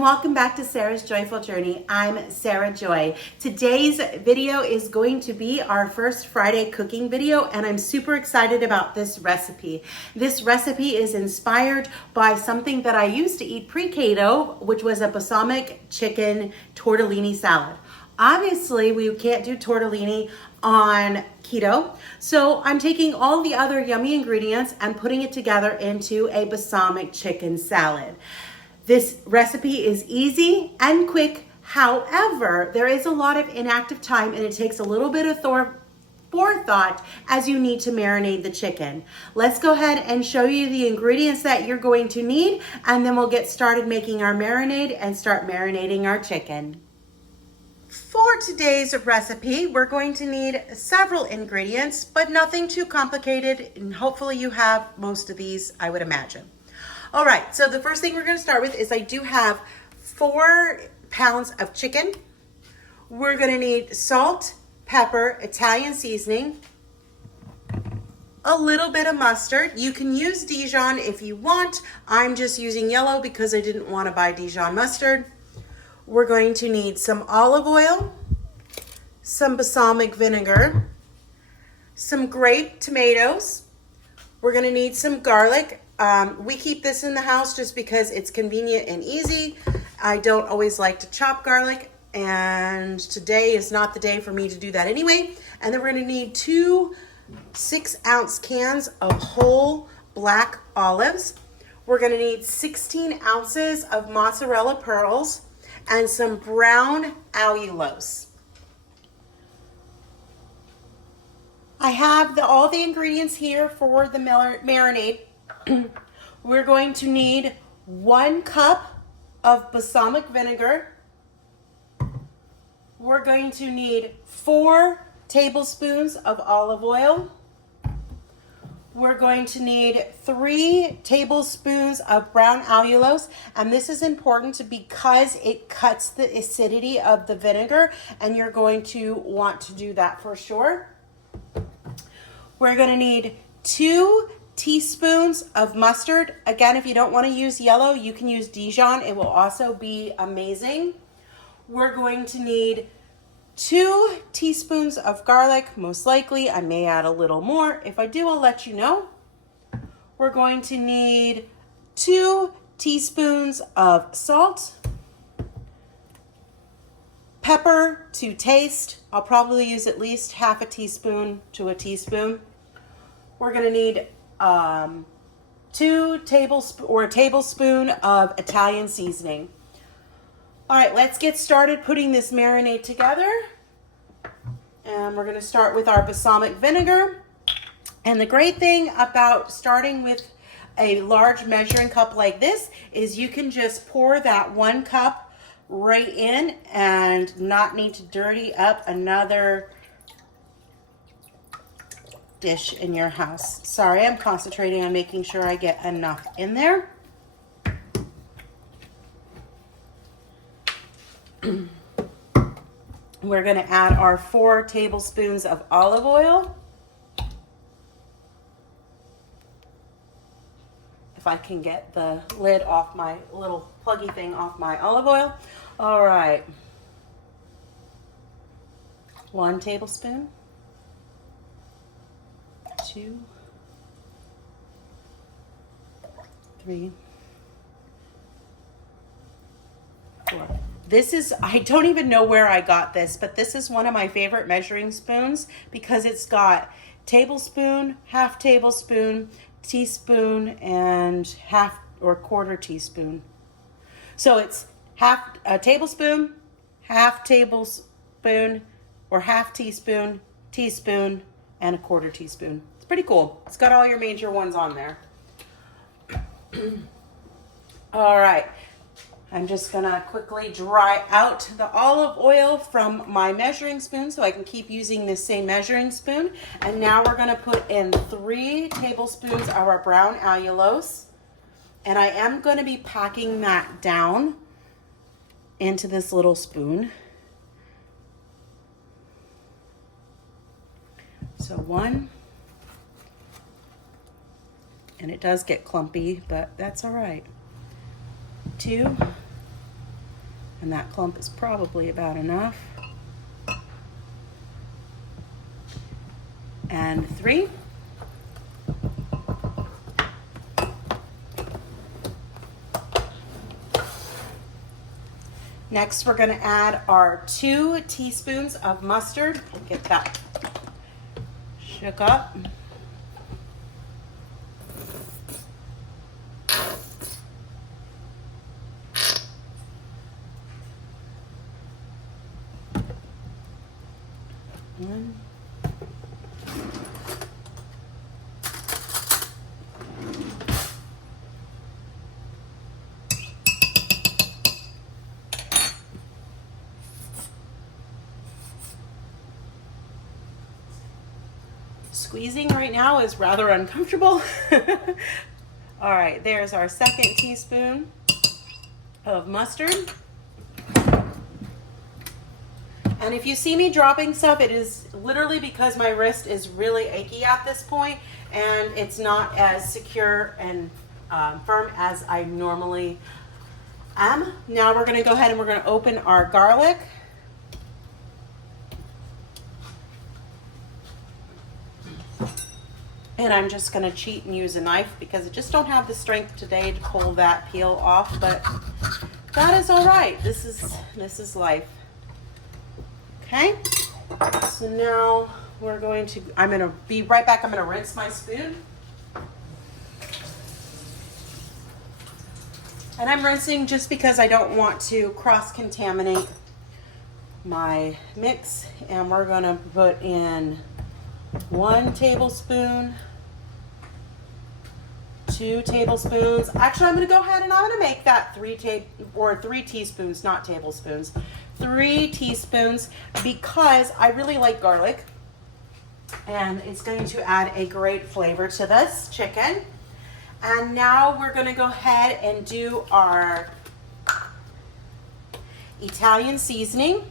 and welcome back to Sarah's Joyful Journey. I'm Sarah Joy. Today's video is going to be our first Friday cooking video, and I'm super excited about this recipe. This recipe is inspired by something that I used to eat pre-keto, which was a balsamic chicken tortellini salad. Obviously, we can't do tortellini on keto, so I'm taking all the other yummy ingredients and putting it together into a balsamic chicken salad. This recipe is easy and quick. However, there is a lot of inactive time and it takes a little bit of forethought as you need to marinate the chicken. Let's go ahead and show you the ingredients that you're going to need, and then we'll get started making our marinade and start marinating our chicken. For today's recipe, we're going to need several ingredients, but nothing too complicated, and hopefully you have most of these, I would imagine. All right, so the first thing we're going to start with is I do have 4 pounds of chicken. We're going to need salt, pepper, Italian seasoning, a little bit of mustard. You can use Dijon if you want. I'm just using yellow because I didn't want to buy Dijon mustard. We're going to need some olive oil, some balsamic vinegar, some grape tomatoes. We're going to need some garlic. We keep this in the house just because it's convenient and easy. I don't always like to chop garlic, and today is not the day for me to do that anyway. And then we're going to need 2 6-ounce cans of whole black olives. We're going to need 16 ounces of mozzarella pearls and some brown allulose. I have all the ingredients here for the marinade. We're going to need 1 cup of balsamic vinegar. We're going to need 4 tablespoons of olive oil. We're going to need 3 tablespoons of brown allulose, and this is important because it cuts the acidity of the vinegar, and you're going to want to do that for sure. We're going to need 2 teaspoons of mustard. Again, if you don't want to use yellow, you can use Dijon. It will also be amazing. We're going to need 2 teaspoons of garlic. Most likely, I may add a little more. If I do, I'll let you know. We're going to need 2 teaspoons of salt, pepper to taste. I'll probably use at least half a teaspoon to a teaspoon. We're going to need a tablespoon of Italian seasoning. All right, let's get started putting this marinade together. And we're going to start with our balsamic vinegar. And the great thing about starting with a large measuring cup like this is you can just pour that 1 cup right in and not need to dirty up another dish in your house. Sorry, I'm concentrating on making sure I get enough in there. We're going to add our 4 tablespoons of olive oil. If I can get the lid off my little pluggy thing off my olive oil. All right. 1 tablespoon. 2, 3, 4. This is, I don't even know where I got this, but this is one of my favorite measuring spoons because it's got tablespoon, half tablespoon, teaspoon, and half or quarter teaspoon. So it's half a tablespoon, half tablespoon, or half teaspoon, teaspoon, and a quarter teaspoon. It's pretty cool. It's got all your major ones on there. All right. I'm just gonna quickly dry out the olive oil from my measuring spoon so I can keep using this same measuring spoon. And now we're gonna put in 3 tablespoons of our brown allulose. And I am gonna be packing that down into this little spoon. So 1, and it does get clumpy, but that's all right. 2, And that clump is probably about enough. And 3. Next, we're going to add our 2 teaspoons of mustard. Get that shook up. One. Squeezing right now is rather uncomfortable. All right, there's our 2nd teaspoon of mustard. And if you see me dropping stuff, it is literally because my wrist is really achy at this point and it's not as secure and firm as I normally am. Now we're gonna go ahead and we're gonna open our garlic. And I'm just gonna cheat and use a knife because I just don't have the strength today to pull that peel off, but that is all right. This is life. Okay, so now we're going to, I'm gonna be right back. I'm gonna rinse my spoon. And I'm rinsing just because I don't want to cross-contaminate my mix. And we're gonna put in 1 tablespoon, 2 tablespoons. Actually, I'm going to go ahead and I'm going to make that 3 teaspoons, not tablespoons. 3 teaspoons because I really like garlic and it's going to add a great flavor to this chicken. And now we're going to go ahead and do our Italian seasoning.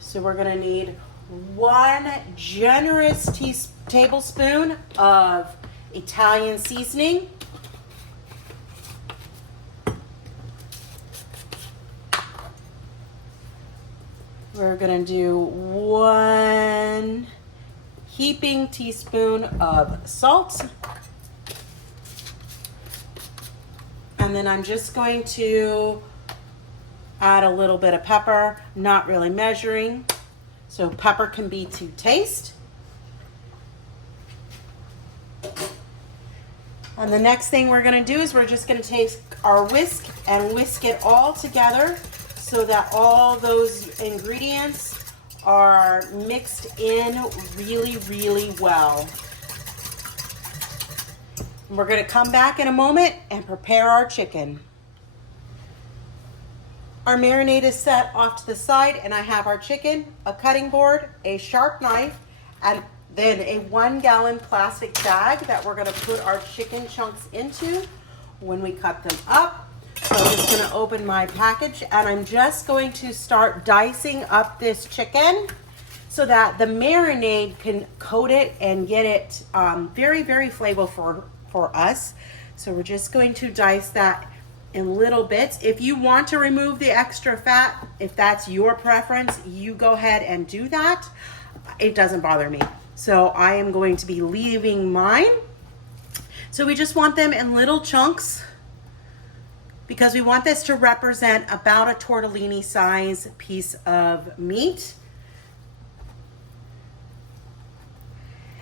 So we're going to need 1 generous tablespoon of Italian seasoning. We're going to do 1 heaping teaspoon of salt. And then I'm just going to add a little bit of pepper, not really measuring. So pepper can be to taste. And the next thing we're gonna do is we're just gonna take our whisk and whisk it all together so that all those ingredients are mixed in really, really well. And we're gonna come back in a moment and prepare our chicken. Our marinade is set off to the side and I have our chicken, a cutting board, a sharp knife, and then a 1-gallon plastic bag that we're gonna put our chicken chunks into when we cut them up. So I'm just gonna open my package and I'm just going to start dicing up this chicken so that the marinade can coat it and get it very, very flavorful for us. So we're just going to dice that in little bits. If you want to remove the extra fat, if that's your preference, you go ahead and do that. It doesn't bother me. So I am going to be leaving mine. So we just want them in little chunks because we want this to represent about a tortellini size piece of meat.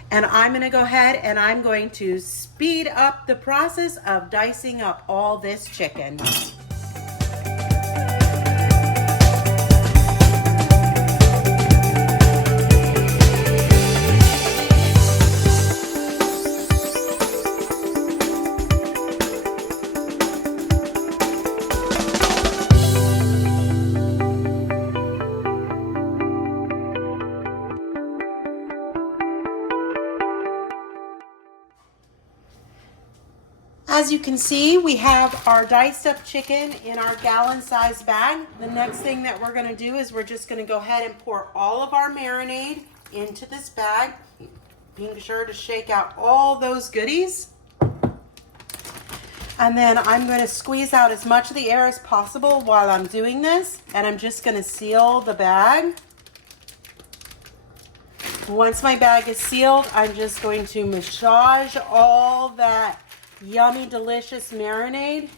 And I'm gonna go ahead and I'm going to speed up the process of dicing up all this chicken. As you can see, we have our diced up chicken in our gallon-sized bag. The next thing that we're going to do is we're just going to go ahead and pour all of our marinade into this bag, being sure to shake out all those goodies. And then I'm going to squeeze out as much of the air as possible while I'm doing this. And I'm just going to seal the bag. Once my bag is sealed, I'm just going to massage all that yummy, delicious marinade.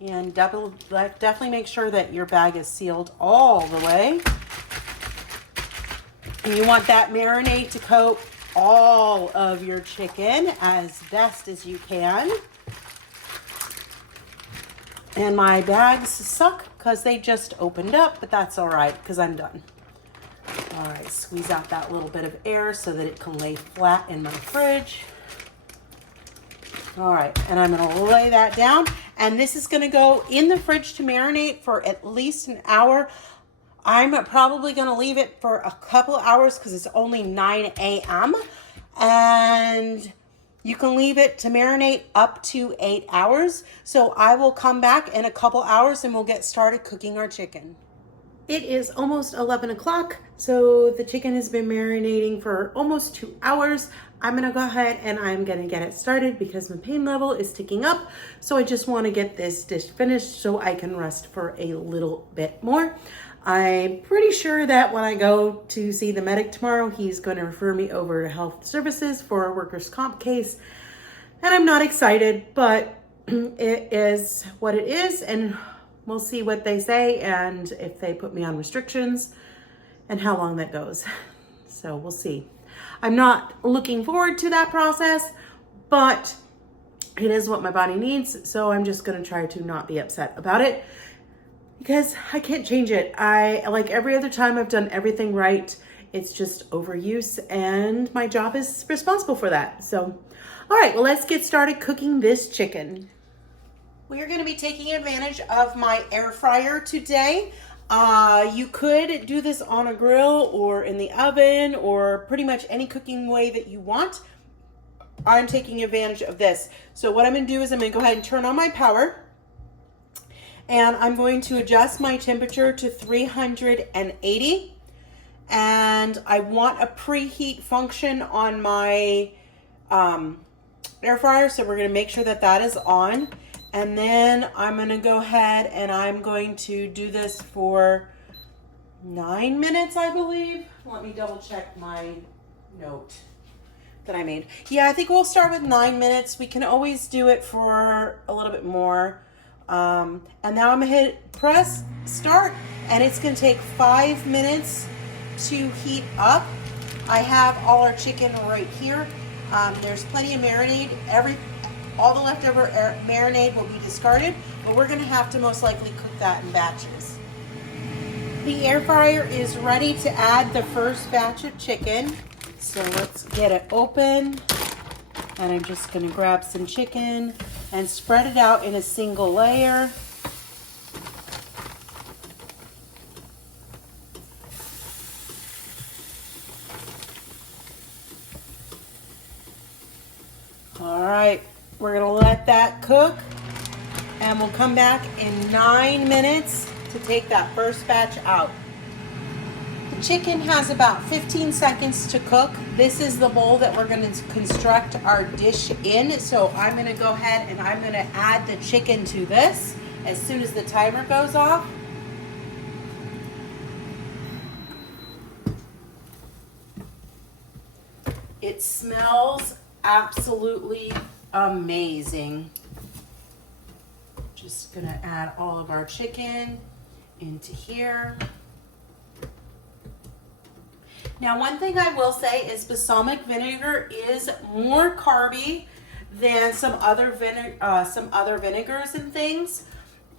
And definitely make sure that your bag is sealed all the way. And you want that marinade to coat all of your chicken as best as you can. And my bags suck because they just opened up, but that's all right because I'm done. All right, squeeze out that little bit of air so that it can lay flat in my fridge. All right, and I'm gonna lay that down, and this is gonna go in the fridge to marinate for at least an hour. I'm probably gonna leave it for a couple of hours because it's only 9 a.m. and you can leave it to marinate up to 8 hours. So I will come back in a couple hours and we'll get started cooking our chicken. It is almost 11 o'clock, so the chicken has been marinating for almost 2 hours. I'm gonna go ahead and I'm gonna get it started because my pain level is ticking up. So I just wanna get this dish finished so I can rest for a little bit more. I'm pretty sure that when I go to see the medic tomorrow, he's gonna refer me over to health services for a workers' comp case. And I'm not excited, but it is what it is, and we'll see what they say and if they put me on restrictions and how long that goes. So we'll see. I'm not looking forward to that process, but it is what my body needs. So I'm just gonna try to not be upset about it because I can't change it. Like every other time I've done everything right. It's just overuse and my job is responsible for that. So, all right, well, let's get started cooking this chicken. We are going to be taking advantage of my air fryer today. You could do this on a grill or in the oven or pretty much any cooking way that you want. I'm taking advantage of this. So what I'm going to do is I'm going to go ahead and turn on my power. And I'm going to adjust my temperature to 380. And I want a preheat function on my air fryer. So we're going to make sure that that is on. And then I'm gonna go ahead and I'm going to do this for 9 minutes, I believe. Let me double check my note that I made. Yeah, I think we'll start with 9 minutes. We can always do it for a little bit more. And now I'm gonna hit press start, and it's gonna take 5 minutes to heat up. I have all our chicken right here. There's plenty of marinade. All the leftover marinade will be discarded, but we're gonna have to most likely cook that in batches. The air fryer is ready to add the first batch of chicken. So let's get it open. And I'm just gonna grab some chicken and spread it out in a single layer. All right. We're gonna let that cook and we'll come back in 9 minutes to take that first batch out. The chicken has about 15 seconds to cook. This is the bowl that we're gonna construct our dish in. So I'm gonna go ahead and I'm gonna add the chicken to this as soon as the timer goes off. It smells absolutely amazing. Just gonna add all of our chicken into here. Now, one thing I will say is balsamic vinegar is more carby than some other vinegars and things.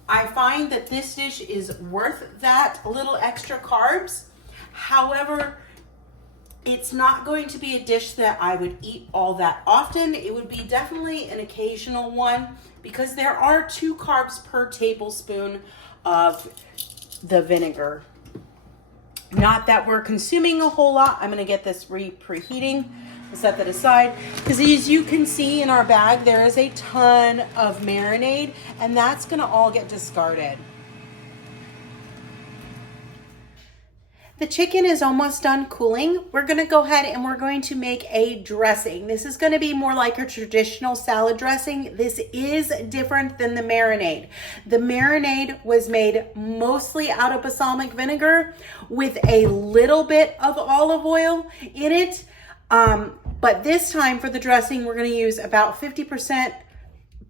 I find that this dish is worth that little extra carbs. However, it's not going to be a dish that I would eat all that often. It would be definitely an occasional one because there are 2 carbs per tablespoon of the vinegar. Not that we're consuming a whole lot. I'm gonna get this preheating. We'll set that aside. Because as you can see in our bag, there is a ton of marinade and that's gonna all get discarded. The chicken is almost done cooling. We're gonna go ahead and we're going to make a dressing. This is gonna be more like a traditional salad dressing. This is different than the marinade. The marinade was made mostly out of balsamic vinegar with a little bit of olive oil in it. But this time for the dressing, we're gonna use about 50%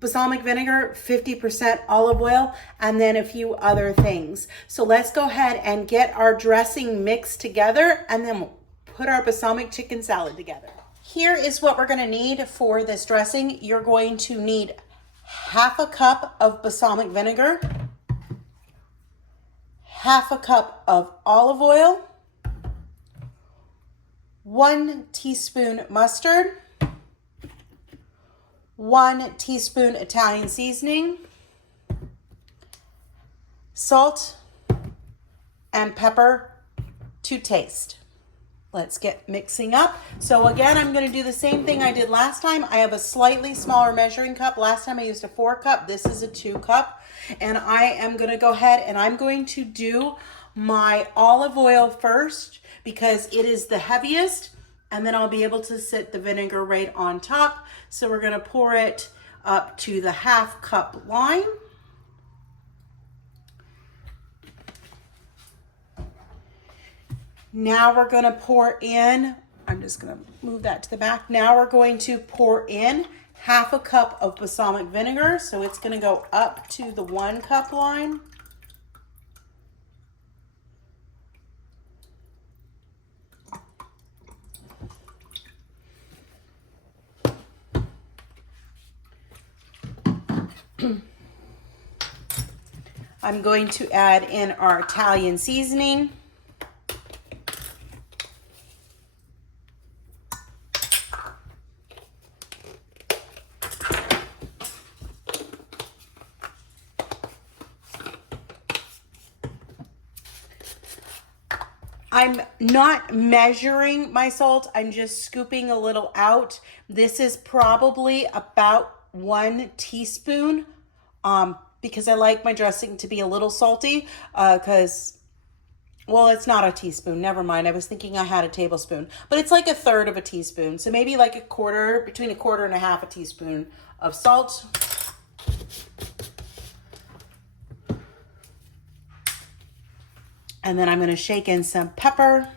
balsamic vinegar, 50% olive oil, and then a few other things. So let's go ahead and get our dressing mixed together, and then we'll put our balsamic chicken salad together. Here is what we're gonna need for this dressing. You're going to need half a cup of balsamic vinegar, half a cup of olive oil, 1 teaspoon mustard, 1 teaspoon Italian seasoning, salt, and pepper to taste. Let's get mixing up. So again, I'm gonna do the same thing I did last time. I have a slightly smaller measuring cup. Last time I used a 4 cup. This is a 2 cup. And I am gonna go ahead and I'm going to do my olive oil first because it is the heaviest, and then I'll be able to sit the vinegar right on top. So we're gonna pour it up to the half cup line. Now we're gonna pour in, I'm just gonna move that to the back. Now we're going to pour in half a cup of balsamic vinegar. So it's gonna go up to the 1 cup line. I'm going to add in our Italian seasoning. I'm not measuring my salt, I'm just scooping a little out. This is probably about 1 teaspoon because I like my dressing to be a little salty well, it's not a teaspoon, never mind. I was thinking I had a tablespoon, but it's like 1/3 of a teaspoon. So maybe like between 1/4 and 1/2 a teaspoon of salt. And then I'm gonna shake in some pepper.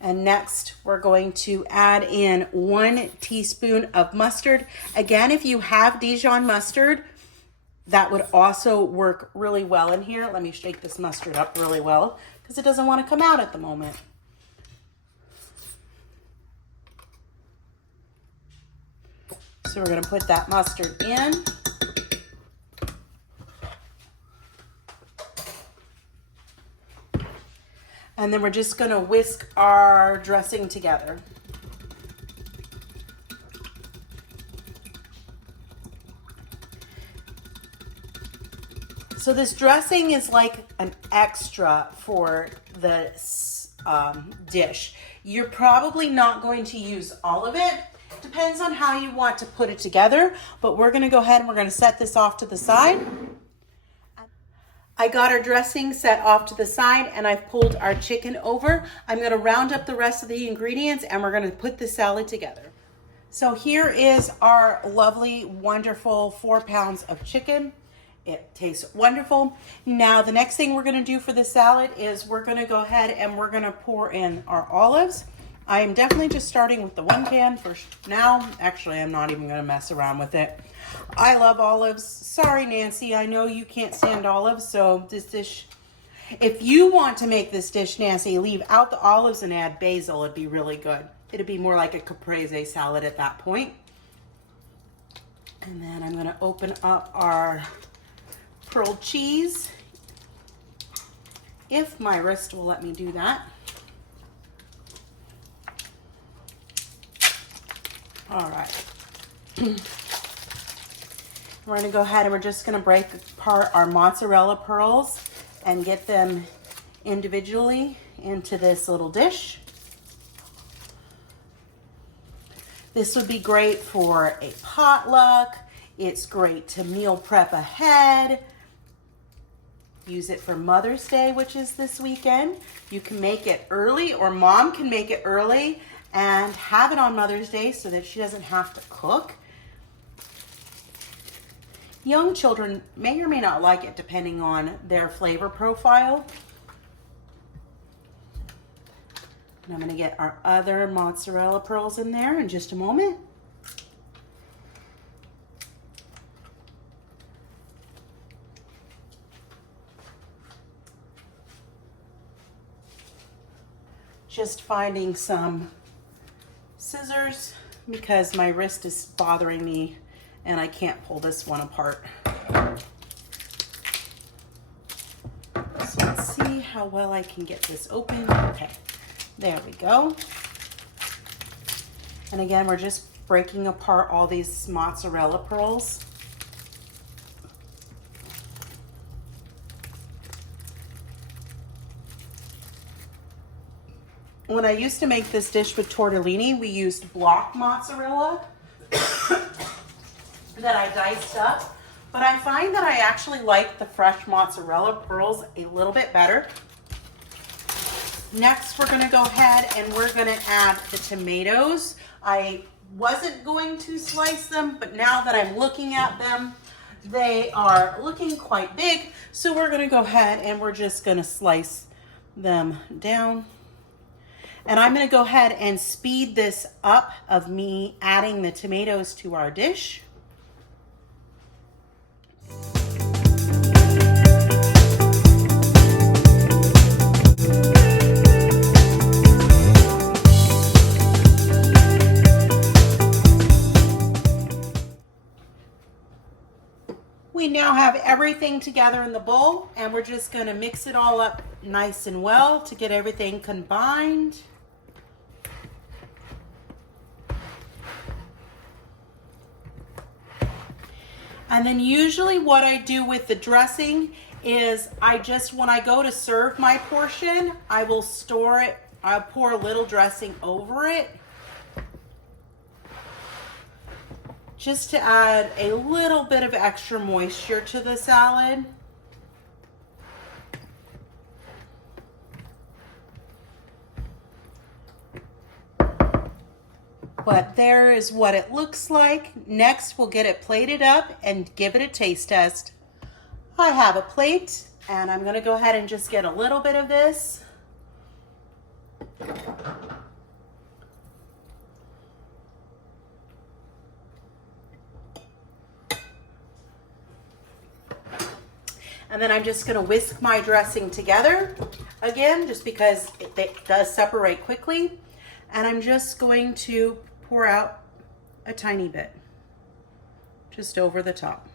And next, we're going to add in 1 teaspoon of mustard. Again, if you have Dijon mustard, that would also work really well in here. Let me shake this mustard up really well because it doesn't want to come out at the moment. So we're gonna put that mustard in. And then we're just gonna whisk our dressing together. So this dressing is like an extra for this dish. You're probably not going to use all of it. Depends on how you want to put it together, but we're gonna go ahead and we're gonna set this off to the side. I got our dressing set off to the side and I've pulled our chicken over. I'm gonna round up the rest of the ingredients and we're gonna put the salad together. So here is our lovely, wonderful 4 pounds of chicken. It tastes wonderful. Now the next thing we're gonna do for the salad is we're gonna go ahead and we're gonna pour in our olives. I am definitely just starting with the 1 can for now. Actually, I'm not even gonna mess around with it. I love olives. Sorry, Nancy, I know you can't stand olives, so this dish, if you want to make this dish, Nancy, leave out the olives and add basil. It'd be really good. It'd be more like a caprese salad at that point. And then I'm gonna open up our pearl cheese, if my wrist will let me do that. All right. We're gonna go ahead and we're just gonna break apart our mozzarella pearls and get them individually into this little dish. This would be great for a potluck. It's great to meal prep ahead. use it for Mother's Day, which is this weekend. You can make it early, or mom can make it early and have it on Mother's Day so that she doesn't have to cook. Young children may or may not like it depending on their flavor profile. And I'm gonna get our other mozzarella pearls in there in just a moment. Just finding some scissors because my wrist is bothering me and I can't pull this one apart. So let's see how well I can get this open. Okay, there we go. And again, we're just breaking apart all these mozzarella pearls. When I used to make this dish with tortellini, we used block mozzarella that I diced up, but I find that I actually like the fresh mozzarella pearls a little bit better. Next, we're gonna go ahead and we're gonna add the tomatoes. I wasn't going to slice them, but now that I'm looking at them, they are looking quite big. So we're gonna go ahead and we're just gonna slice them down. And I'm gonna go ahead and speed this up of me adding the tomatoes to our dish. We now have everything together in the bowl, and we're just going to mix it all up nice and well to get everything combined. And then usually what I do with the dressing is when I go to serve my portion, I will store it. I'll pour a little dressing over it, just to add a little bit of extra moisture to the salad. But there is what it looks like. Next, we'll get it plated up and give it a taste test. I have a plate, and I'm gonna go ahead and just get a little bit of this. And then I'm just gonna whisk my dressing together again, just because it does separate quickly. And I'm just going to pour out a tiny bit, just over the top.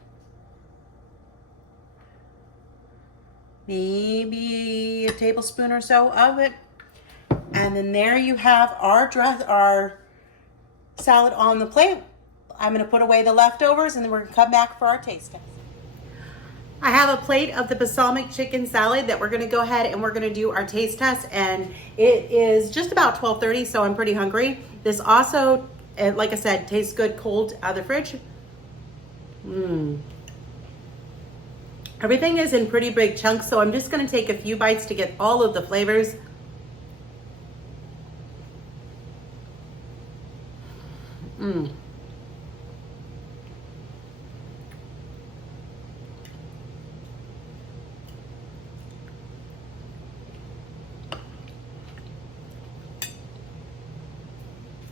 Maybe a tablespoon or so of it. And then there you have our salad on the plate. I'm gonna put away the leftovers and then we're gonna come back for our taste test. I have a plate of the balsamic chicken salad that we're gonna go ahead and we're gonna do our taste test, and it is just about 12:30, so I'm pretty hungry. This also, like I said, tastes good cold out of the fridge. Everything is in pretty big chunks, so I'm just gonna take a few bites to get all of the flavors.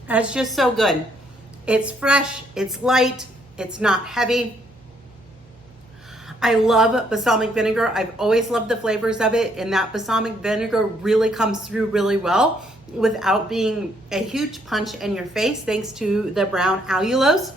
It's just so good. It's fresh, it's light, it's not heavy. I love balsamic vinegar. I've always loved the flavors of it, and that balsamic vinegar really comes through really well without being a huge punch in your face, thanks to the brown allulose.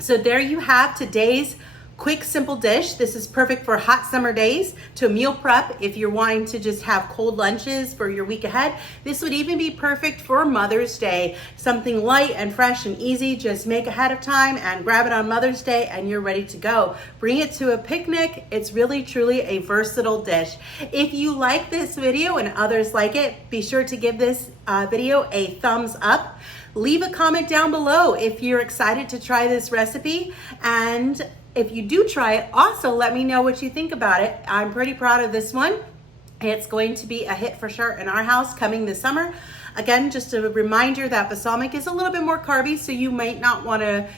So there you have today's quick, simple dish. This is perfect for hot summer days, to meal prep if you're wanting to just have cold lunches for your week ahead. This would even be perfect for Mother's Day. Something light and fresh and easy. Just make ahead of time and grab it on Mother's Day and you're ready to go. Bring it to a picnic. It's really, truly a versatile dish. If you like this video and others like it, be sure to give this video a thumbs up. Leave a comment down below if you're excited to try this recipe, and If you do try it, also let me know what you think about it. I'm pretty proud of this one. It's going to be a hit for sure in our house coming this summer. Again, just a reminder that balsamic is a little bit more carby, so you might not want to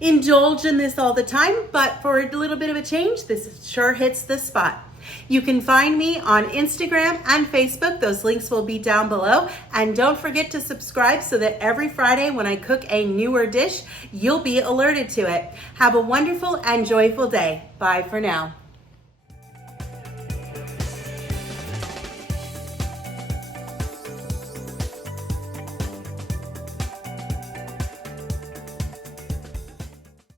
indulge in this all the time, but for a little bit of a change, this sure hits the spot. You can find me on Instagram and Facebook. Those links will be down below. And don't forget to subscribe so that every Friday when I cook a newer dish, you'll be alerted to it. Have a wonderful and joyful day. Bye for now.